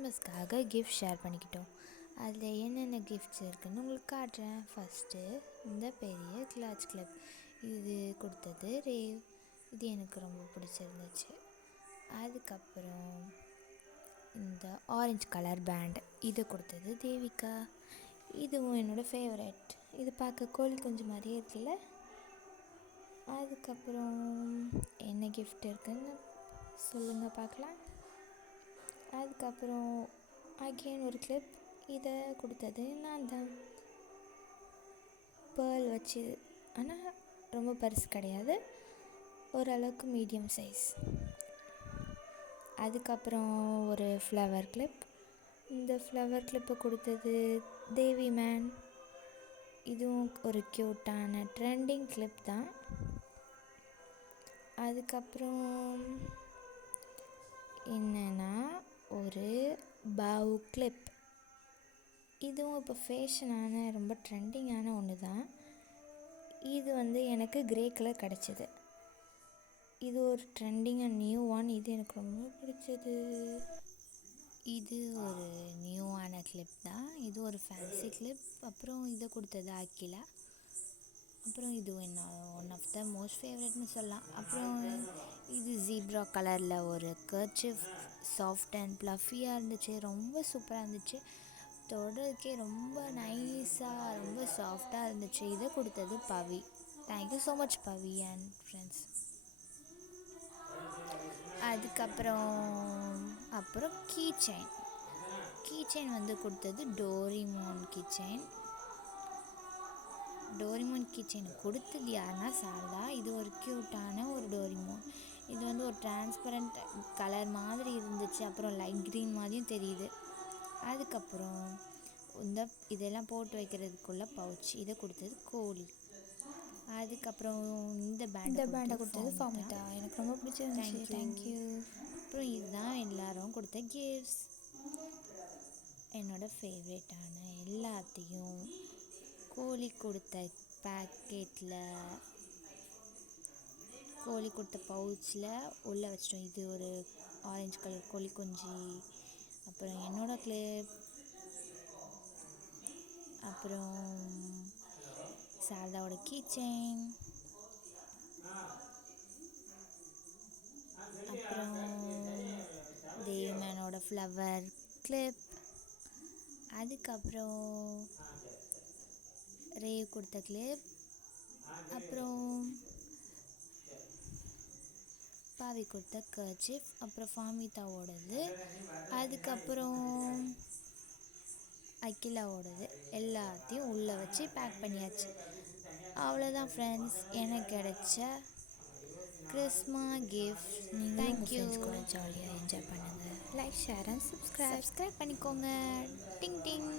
கிறிஸ்மஸ்க்காக gift share பண்ணிக்கிட்டோம். அதில் என்னென்ன கிஃப்ட்ஸ் இருக்குதுன்னு உங்களுக்கு காட்டுறேன். ஃபஸ்ட்டு இந்த பெரிய கிளாச் கிளப், இது கொடுத்தது ரேவ். இது எனக்கு ரொம்ப பிடிச்சிருந்துச்சு. அதுக்கப்புறம் இந்த ஆரஞ்சு கலர் பேண்ட், இது கொடுத்தது தேவிகா. இதுவும் என்னோடய ஃபேவரட். இது பார்க்க கோழி குஞ்சு மாதிரியே இருக்குல்ல. அதுக்கப்புறம் என்ன கிஃப்ட் இருக்குதுன்னு சொல்லுங்கள் பார்க்கலாம். அதுக்கப்புறம் அகெயின் ஒரு கிளிப், இதை கொடுத்தது நான் தான். பேர்ல் வச்சு, ஆனால் ரொம்ப பெருசு கிடையாது, ஓரளவுக்கு மீடியம் சைஸ். அதுக்கப்புறம் ஒரு ஃப்ளவர் கிளிப், இந்த ஃப்ளவர் கிளிப்பை கொடுத்தது தேவி மேன். இதுவும் ஒரு க்யூட்டான ட்ரெண்டிங் கிளிப் தான். அதுக்கப்புறம் என்னென்னா ஒரு பாவு கிளிப். இதுவும் இப்போ ஃபேஷனான ரொம்ப ட்ரெண்டிங்கான ஒன்று தான். இது எனக்கு க்ரே கலர் கிடச்சிது. இது ஒரு ட்ரெண்டிங் அண்ட் நியூ ஒன். இது எனக்கு ரொம்ப பிடிச்சது. இது ஒரு நியூவான கிளிப் தான். இது ஒரு ஃபேன்சி கிளிப். அப்புறம் இதை கொடுத்தது அகிலா. அப்புறம் இது ஒன் ஆஃப் த மோஸ்ட் ஃபேவரட்னு சொல்லலாம். அப்புறம் இது ஜீப்ரா கலரில் ஒரு கர்ச்சிஃப், சாஃப்ட் அண்ட் ப்ளஃபியாக இருந்துச்சு, ரொம்ப சூப்பராக இருந்துச்சு. தொடர்க்கே ரொம்ப நைஸாக, ரொம்ப சாஃப்டாக இருந்துச்சு. இதை கொடுத்தது Pavi. Thank you so much Pavi and friends. அதுக்கப்புறம் கீ செயின் கொடுத்தது Doraemon key chain. Doraemon key chain கொடுத்தது யாருன்னா சாரதா. இது ஒரு க்யூட்டான ஒரு டோரிமான். இது ஒரு டிரான்ஸ்பரண்ட் கலர் மாதிரி இருந்துச்சு. அப்புறம் லைட் க்ரீன் மாதிரியும் தெரியுது. அதுக்கப்புறம் இதெல்லாம் போட்டு வைக்கிறதுக்குள்ள பவுச், இதை கொடுத்தது கோழி. அதுக்கப்புறம் இந்த பேண்டை கொடுத்தது ஃபார்மிட்டா. எனக்கு ரொம்ப பிடிச்சிருந்துச்சு. தேங்க்யூ. அப்புறம் இதுதான் எல்லாரும் கொடுத்த கிஃப்ட்ஸ். என்னோடய ஃபேவரட்டான எல்லாத்தையும் கோழி கொடுத்த பேக்கெட்டில், கோழி கொடுத்த பவுச்சில் உள்ளே வச்சிட்டோம். இது ஒரு ஆரஞ்சு கலர் கோழி குஞ்சு. அப்புறம் என்னோடய கிளிப், அப்புறம் சாரதாவோட கீ செயின், அப்புறம் தேவமேனோட ஃப்ளவர் கிளிப், அதுக்கப்புறம் ரேவ் கொடுத்த கிளிப், அப்புறம் பாவி கொடுத்த கர்ச்சிஃப், அப்புறம் ஃபார்மிதாவோடது, அதுக்கப்புறம் அகிலாவோடது. எல்லாத்தையும் உள்ளே வச்சு பேக் பண்ணியாச்சு. அவ்வளோதான் ஃப்ரெண்ட்ஸ், எனக்கு கிடைச்ச கிறிஸ்மஸ் கிஃப்ட். தேங்க்யூ. கூட ஜாலியாக என்ஜாய் பண்ணுங்கள். லைக், ஷேர் அண்ட் சப்ஸ்கிரைப் பண்ணிக்கோங்க. டிங் டிங்.